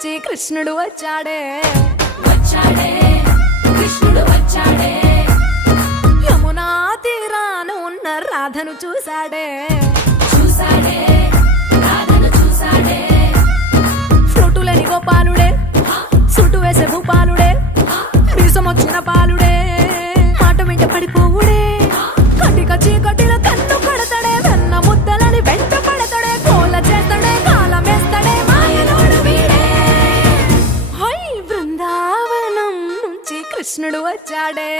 నుంచి కృష్ణుడు వచ్చాడే వచ్చాడే కృష్ణుడు వచ్చాడే యమునా తీరాన ఉన్న రాధను చూశాడే చూసాడే రాధను చూసాడే ఫ్రూటులని గోపాలుడే సుటు వేసే భూపాలుడే మీసమొచ్చిన పాలుడే మాట వెంట పడిపోవుడే కటిక చీకటిలో కన్ను కడతాడే వెన్న ముద్దలని వెంట పడతాడే కోల చేస్తాడే కాలమేస్తాడే మాయలోడు వీడే హై బృందావనం నుంచి కృష్ణుడు వచ్చాడే